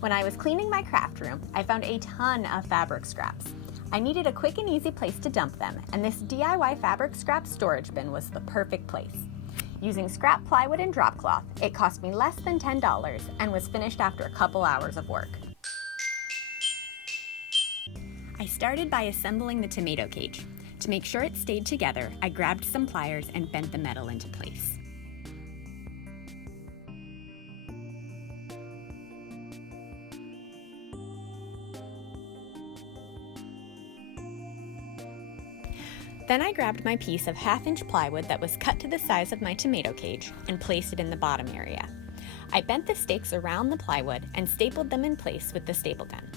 When I was cleaning my craft room, I found a ton of fabric scraps. I needed a quick and easy place to dump them, and this DIY fabric scrap storage bin was the perfect place. Using scrap plywood and drop cloth, it cost me less than $10 and was finished after a couple hours of work. I started by assembling the tomato cage. To make sure it stayed together, I grabbed some pliers and bent the metal into place. Then I grabbed my piece of 1/2-inch plywood that was cut to the size of my tomato cage and placed it in the bottom area. I bent the stakes around the plywood and stapled them in place with the staple gun.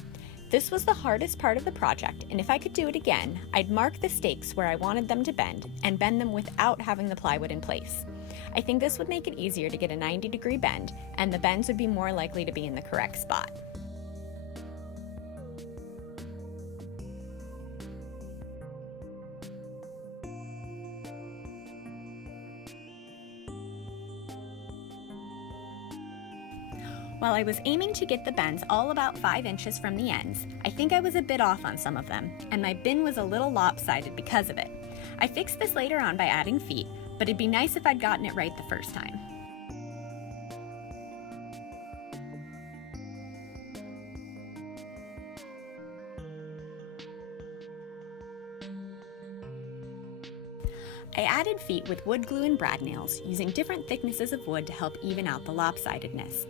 This was the hardest part of the project, and if I could do it again, I'd mark the stakes where I wanted them to bend and bend them without having the plywood in place. I think this would make it easier to get a 90-degree bend, and the bends would be more likely to be in the correct spot. While I was aiming to get the bends all about 5 inches from the ends, I think I was a bit off on some of them, and my bin was a little lopsided because of it. I fixed this later on by adding feet, but it'd be nice if I'd gotten it right the first time. I added feet with wood glue and brad nails, using different thicknesses of wood to help even out the lopsidedness.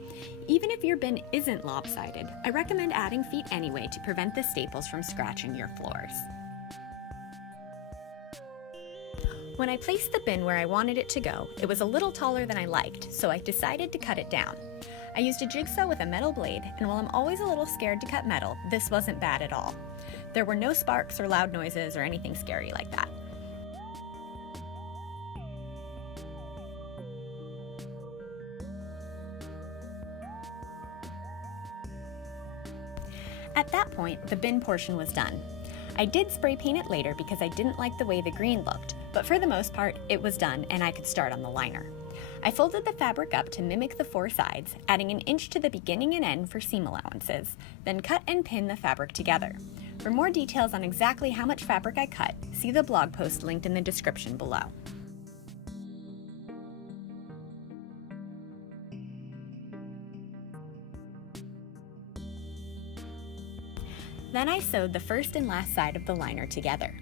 Even if your bin isn't lopsided, I recommend adding feet anyway to prevent the staples from scratching your floors. When I placed the bin where I wanted it to go, it was a little taller than I liked, so I decided to cut it down. I used a jigsaw with a metal blade, and while I'm always a little scared to cut metal, this wasn't bad at all. There were no sparks or loud noises or anything scary like that. At that point, the bin portion was done. I did spray paint it later because I didn't like the way the green looked, but for the most part, it was done and I could start on the liner. I folded the fabric up to mimic the 4 sides, adding 1 inch to the beginning and end for seam allowances, then cut and pin the fabric together. For more details on exactly how much fabric I cut, see the blog post linked in the description below. Then I sewed the first and last side of the liner together.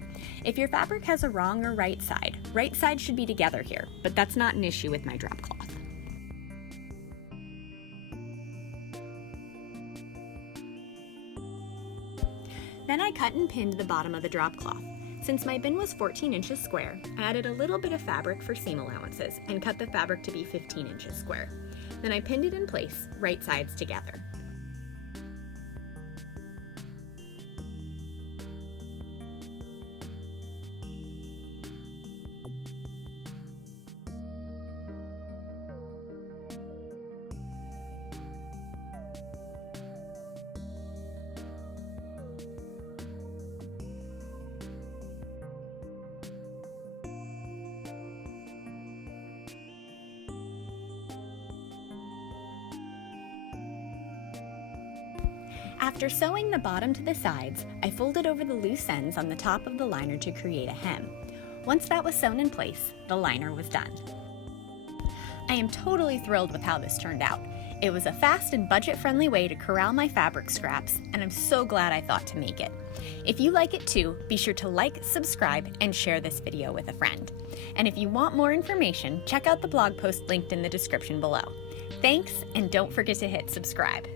If your fabric has a wrong or right side should be together here, but that's not an issue with my drop cloth. Then I cut and pinned the bottom of the drop cloth. Since my bin was 14 inches square, I added a little bit of fabric for seam allowances and cut the fabric to be 15 inches square. Then I pinned it in place, right sides together. After sewing the bottom to the sides, I folded over the loose ends on the top of the liner to create a hem. Once that was sewn in place, the liner was done. I am totally thrilled with how this turned out. It was a fast and budget-friendly way to corral my fabric scraps, and I'm so glad I thought to make it. If you like it too, be sure to like, subscribe, and share this video with a friend. And if you want more information, check out the blog post linked in the description below. Thanks, and don't forget to hit subscribe.